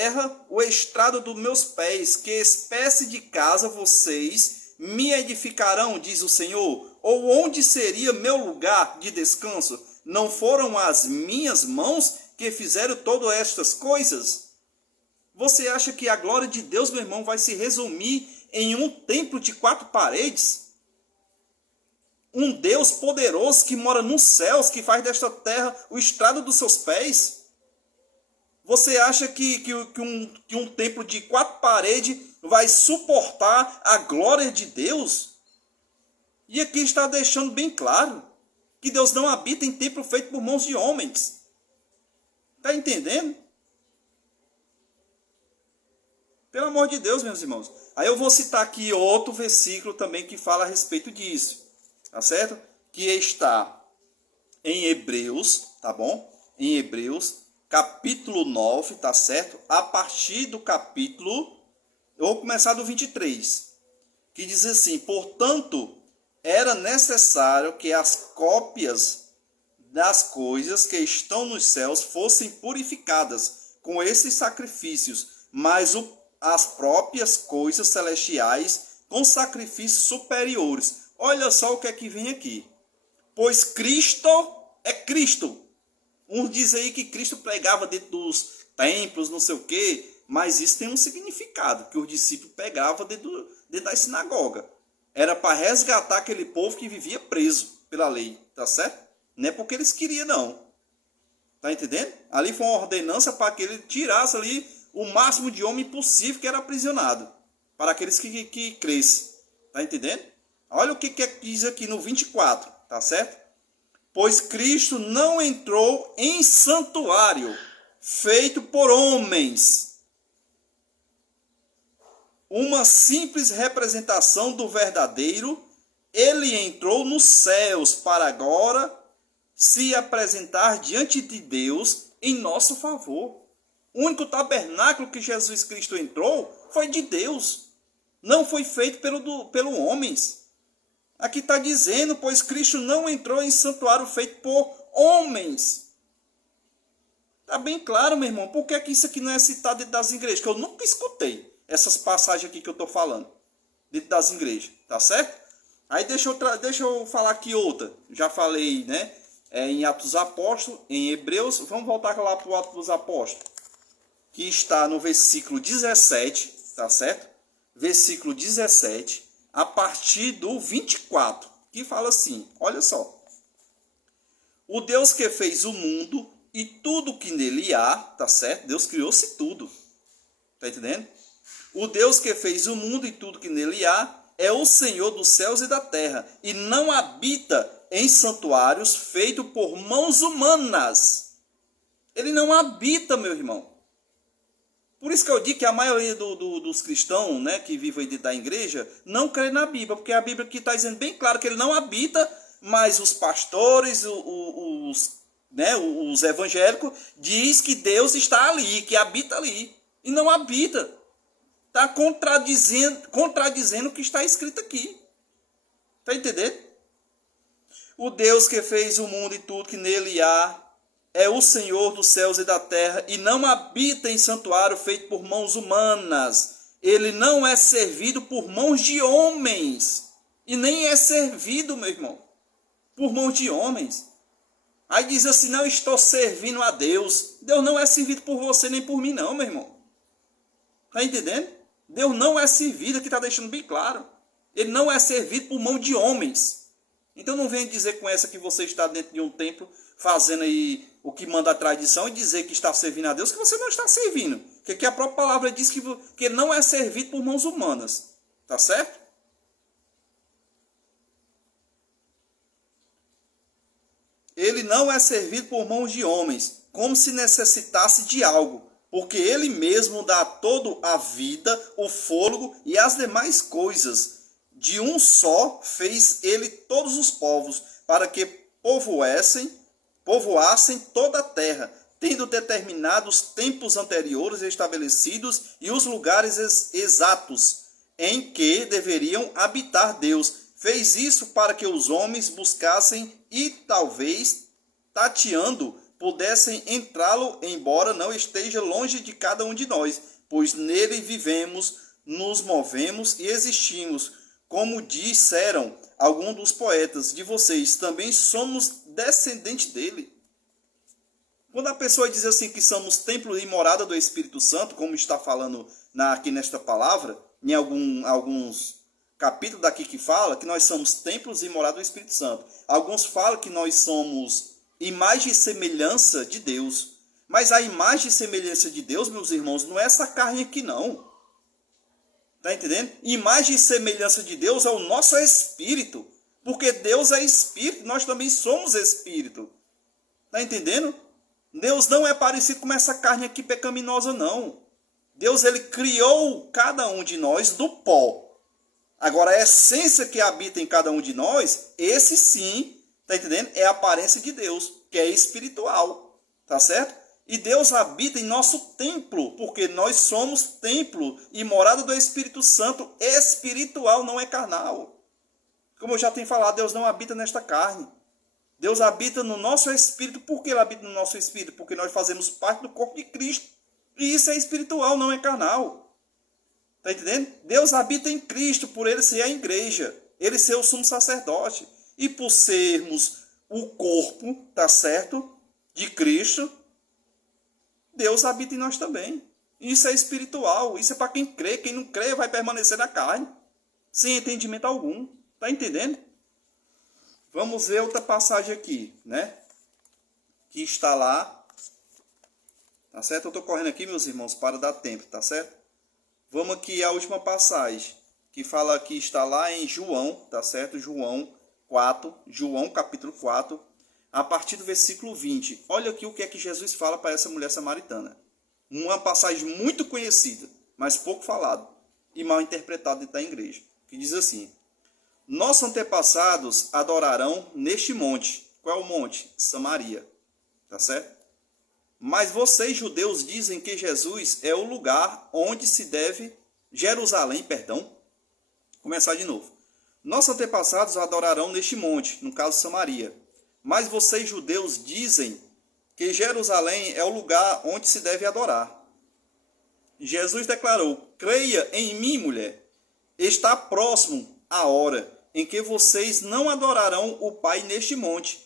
terra o estrado dos meus pés, que espécie de casa vocês me edificarão, diz o Senhor? Ou onde seria meu lugar de descanso? Não foram as minhas mãos que fizeram todas estas coisas? Você acha que a glória de Deus, meu irmão, vai se resumir em um templo de 4 paredes? Um Deus poderoso que mora nos céus, que faz desta terra o estrado dos seus pés? Você acha que um templo de 4 paredes vai suportar a glória de Deus? E aqui está deixando bem claro que Deus não habita em templo feito por mãos de homens. Está entendendo? Pelo amor de Deus, meus irmãos. Aí eu vou citar aqui outro versículo também que fala a respeito disso. Tá certo? Que está em Hebreus, tá bom? Em Hebreus, capítulo 9, tá certo? A partir do capítulo, eu vou começar do 23, que diz assim: portanto, era necessário que as cópias das coisas que estão nos céus fossem purificadas com esses sacrifícios, mas as próprias coisas celestiais com sacrifícios superiores. Olha só o que é que vem aqui. Pois Cristo é Cristo. Uns dizem aí que Cristo pregava dentro dos templos, não sei o quê, mas isso tem um significado, que os discípulos pegavam dentro da sinagoga. Era para resgatar aquele povo que vivia preso pela lei, tá certo? Não é porque eles queriam, não. Tá entendendo? Ali foi uma ordenança para que ele tirasse ali o máximo de homem possível que era aprisionado, para aqueles que crescem. Tá entendendo? Olha o que diz aqui no 24, tá certo? Pois Cristo não entrou em santuário feito por homens, uma simples representação do verdadeiro. Ele entrou nos céus para agora se apresentar diante de Deus em nosso favor. O único tabernáculo que Jesus Cristo entrou foi de Deus, não foi feito pelo homens. Aqui está dizendo, pois Cristo não entrou em santuário feito por homens. Está bem claro, meu irmão. Por que isso aqui não é citado dentro das igrejas? Que eu nunca escutei essas passagens aqui que eu estou falando dentro das igrejas. Tá certo? Aí deixa eu falar aqui outra. Já falei, né? Em Atos dos Apóstolos, em Hebreus. Vamos voltar lá para o Atos dos Apóstolos. Que está no versículo 17. Tá certo? Versículo 17. A partir do 24, que fala assim, olha só. O Deus que fez o mundo e tudo que nele há, tá certo? Deus criou-se tudo, tá entendendo? O Deus que fez o mundo e tudo que nele há é o Senhor dos céus e da terra, e não habita em santuários feitos por mãos humanas. Ele não habita, meu irmão. Por isso que eu digo que a maioria dos cristãos, né, que vivem dentro da igreja não crê na Bíblia, porque a Bíblia aqui está dizendo bem claro que ele não habita, mas os pastores, os evangélicos, diz que Deus está ali, que habita ali, e não habita. Está contradizendo o que está escrito aqui. Está entendendo? O Deus que fez o mundo e tudo que nele há é o Senhor dos céus e da terra, e não habita em santuário feito por mãos humanas. Ele não é servido por mãos de homens, e nem é servido, meu irmão, por mãos de homens. Aí diz assim, não estou servindo a Deus. Deus não é servido por você nem por mim não, meu irmão. Está entendendo? Deus não é servido, aqui está deixando bem claro. Ele não é servido por mão de homens. Então não venha dizer com essa que você está dentro de um templo, fazendo aí o que manda a tradição, e dizer que está servindo a Deus, que você não está servindo. Porque aqui a própria palavra diz que ele não é servido por mãos humanas. Tá certo? Ele não é servido por mãos de homens, como se necessitasse de algo, porque ele mesmo dá toda a vida, o fôlego e as demais coisas. De um só fez ele todos os povos, para que povoassem toda a terra, tendo determinados tempos anteriores estabelecidos e os lugares exatos em que deveriam habitar Deus. Fez isso para que os homens buscassem e talvez, tateando, pudessem entrá-lo, embora não esteja longe de cada um de nós, pois nele vivemos, nos movemos e existimos. Como disseram alguns dos poetas de vocês, também somos descendentes dele. Quando a pessoa diz assim que somos templo e morada do Espírito Santo, como está falando aqui nesta palavra, em alguns capítulos daqui que fala que nós somos templos e morada do Espírito Santo. Alguns falam que nós somos imagem e semelhança de Deus. Mas a imagem e semelhança de Deus, meus irmãos, não é essa carne aqui não. Está entendendo? Imagem e semelhança de Deus é o nosso espírito. Porque Deus é espírito, nós também somos espírito. Está entendendo? Deus não é parecido com essa carne aqui pecaminosa, não. Deus, ele criou cada um de nós do pó. Agora, a essência que habita em cada um de nós, esse sim, tá entendendo? É a aparência de Deus, que é espiritual, tá certo? E Deus habita em nosso templo, porque nós somos templo e morada do Espírito Santo espiritual, não é carnal. Como eu já tenho falado, Deus não habita nesta carne. Deus habita no nosso espírito. Por que ele habita no nosso espírito? Porque nós fazemos parte do corpo de Cristo. E isso é espiritual, não é carnal. Está entendendo? Deus habita em Cristo, por ele ser a igreja. Ele ser o sumo sacerdote. E por sermos o corpo, tá certo? De Cristo, Deus habita em nós também. Isso é espiritual. Isso é para quem crê. Quem não crê vai permanecer na carne. Sem entendimento algum. Está entendendo? Vamos ver outra passagem aqui, né? Que está lá. Tá certo? Eu estou correndo aqui, meus irmãos, para dar tempo, tá certo? Vamos aqui à última passagem. Que fala que está lá em João, tá certo? João 4, João capítulo 4, a partir do versículo 20. Olha aqui o que é que Jesus fala para essa mulher samaritana. Uma passagem muito conhecida, mas pouco falada e mal interpretada dentro da igreja. Que diz assim: nossos antepassados adorarão neste monte. Qual é o monte? Samaria. Tá certo? Mas vocês, judeus, dizem que Jesus é o lugar onde se deve... Jerusalém, perdão. Começar de novo. Nossos antepassados adorarão neste monte, no caso Samaria. Mas vocês, judeus, dizem que Jerusalém é o lugar onde se deve adorar. Jesus declarou: creia em mim, mulher. Está próximo a hora em que vocês não adorarão o Pai neste monte,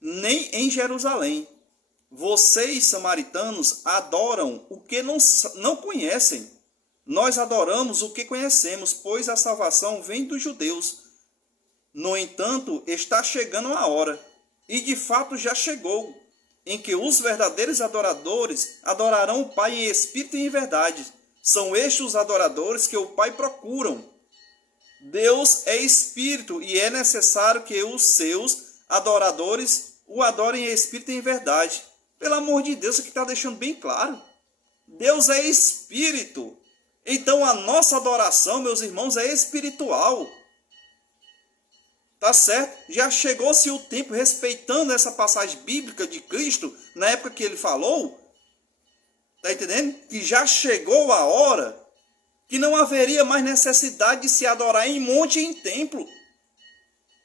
nem em Jerusalém. Vocês, samaritanos, adoram o que não conhecem. Nós adoramos o que conhecemos, pois a salvação vem dos judeus. No entanto, está chegando a hora, e de fato já chegou, em que os verdadeiros adoradores adorarão o Pai em espírito e em verdade. São estes os adoradores que o Pai procuram. Deus é espírito e é necessário que os seus adoradores o adorem em espírito e em verdade. Pelo amor de Deus, isso aqui está deixando bem claro. Deus é espírito. Então a nossa adoração, meus irmãos, é espiritual. Tá certo? Já chegou-se o tempo, respeitando essa passagem bíblica de Cristo, na época que ele falou, tá entendendo? Que já chegou a hora que não haveria mais necessidade de se adorar em monte e em templo.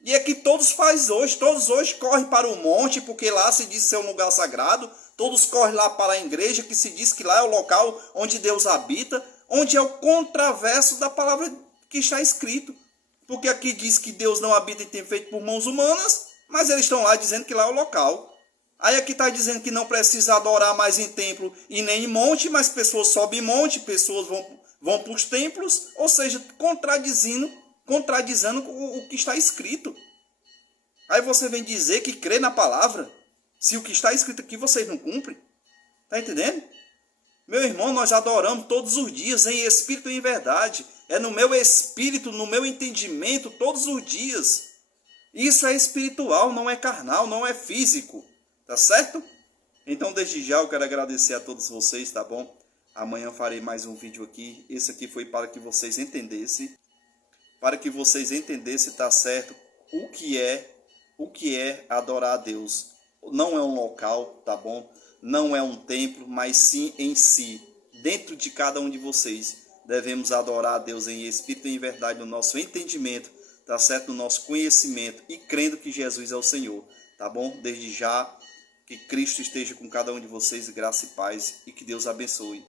E é que todos hoje correm para o monte, porque lá se diz ser um lugar sagrado, todos correm lá para a igreja, que se diz que lá é o local onde Deus habita, onde é o contraverso da palavra que está escrito. Porque aqui diz que Deus não habita em templo feito por mãos humanas, mas eles estão lá dizendo que lá é o local. Aí aqui está dizendo que não precisa adorar mais em templo e nem em monte, mas pessoas sobem em monte, pessoas vão para os templos, ou seja, contradizendo o que está escrito. Aí você vem dizer que crê na palavra, se o que está escrito aqui vocês não cumprem. Está entendendo? Meu irmão, nós adoramos todos os dias em espírito e em verdade. É no meu espírito, no meu entendimento, todos os dias. Isso é espiritual, não é carnal, não é físico. Tá certo? Então, desde já, eu quero agradecer a todos vocês, tá bom? Amanhã farei mais um vídeo aqui. Esse aqui foi para que vocês entendessem. Para que vocês entendessem, tá certo? O que é adorar a Deus. Não é um local, tá bom? Não é um templo, mas sim em si. Dentro de cada um de vocês. Devemos adorar a Deus em espírito e em verdade, no nosso entendimento, tá certo? No nosso conhecimento e crendo que Jesus é o Senhor, tá bom? Desde já, Que Cristo esteja com cada um de vocês, graça e paz, e que Deus abençoe.